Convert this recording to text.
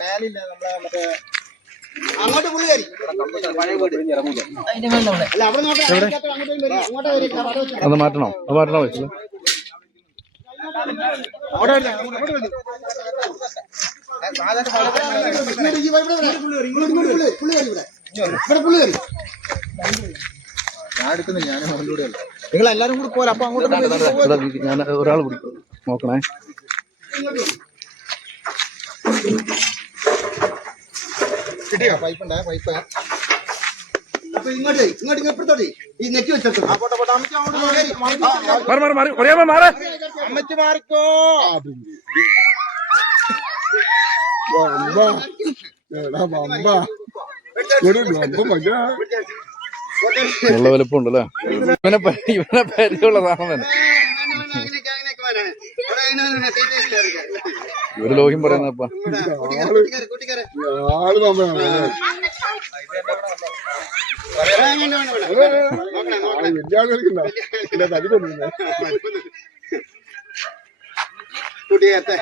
മേലില്ല നമ്മളെ മറ്റേ അങ്ങോട്ട് പുള്ളി കയറി അത് മാറ്റണോ വെച്ചില്ല ഞാൻ എടുക്കുന്നില്ല, ഞാൻ കൂടെയല്ല. നിങ്ങൾ എല്ലാരും കൂടി പോലെ അപ്പൊ അങ്ങോട്ട് ഞാൻ ഒരാൾ പിടിക്കും നോക്കണേ. കിട്ടിയോ? പൈപ്പുണ്ടേ, പൈപ്പ് അപ്പൊ ഇങ്ങോട്ട് എപ്പോഴത്തോടെ ഈ നെറ്റ് വെച്ചോ. അമ്മച്ചി മാറിക്കോ. നല്ല വലുപ്പമുണ്ടല്ലേ ഇവനെ പരിചയമുള്ള സാധനം. ഒരു ലോഹ്യം പറയുന്നപ്പ കുട്ടിയത്തെ